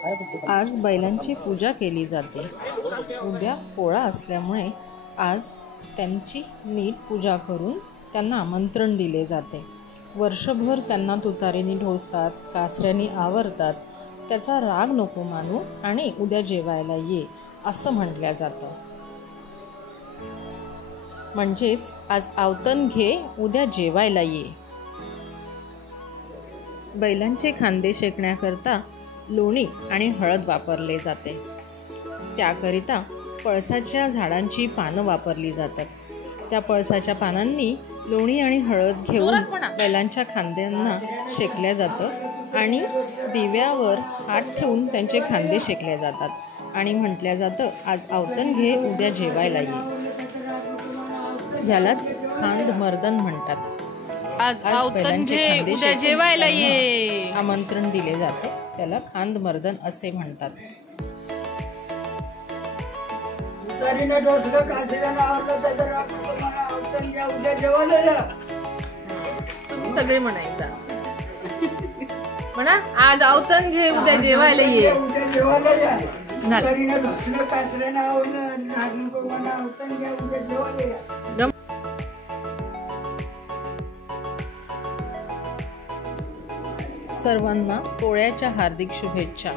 आज बैलांची पूजा केली जाते। उद्या पोळा असल्यामुळे आज त्यांची नीट पूजा करून त्यांना आमंत्रण दिले जाते। वर्षभर त्यांना तुतारीने ढोसतात, कासऱ्याने आवरतात। त्याचा राग नको मानू आणि उद्या जेवायला ये असं म्हटलं जातं। म्हणजेच आज आवतन घे, उद्या जेवायला ये। बैलांचे खांदे शेकण्याकरता लोणी आणि हळद वापरले जाते। त्याकरिता पळसाच्या झाडांची पानं वापरली जातात। त्या पळसाच्या पानांनी लोणी आणि हळद घेऊन बैलांच्या खांद्यांना शेकल्या जातं आणि दिव्यावर हात ठेवून त्यांचे खांदे शेकले जातात आणि म्हटलं जातं आज आवतन घे, उद्या जेवायला ये। यालाच खांद मर्दन म्हणतात। आज आवतन घे, उद्या जेवायला ये आमंत्रण दिले जाते, त्याला खांद मर्दन असे म्हणतात। सगळे म्हणायचा म्हणा आज आवतन घे, उद्या जेवायला ये। सर्वांना पोळ्याच्या हार्दिक शुभेच्छा।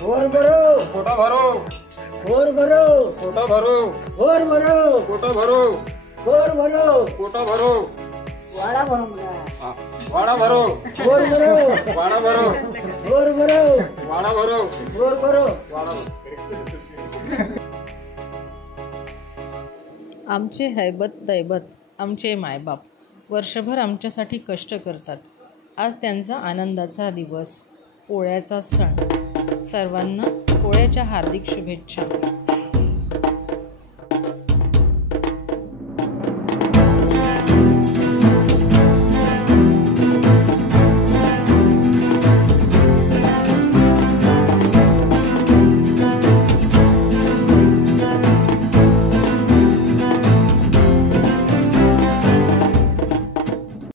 और भरो कोटा भरो, और भरो कोटा भरो, और भरो कोटा भरो, और भरो कोटा भरो, वाड़ा भरो वाड़ा भरो, और भरो वाड़ा भरो, और भरो वाड़ा भरो, और भरो वाड़ा भरो। आमचे हैबत दैबत आमचे मायबाप वर्षभर आमच्यासाठी कष्ट करतात। आज त्यांचा आनंदाचा दिवस, पोळ्याचा सण। सर्वांना पोळ्याच्या हार्दिक शुभेच्छा।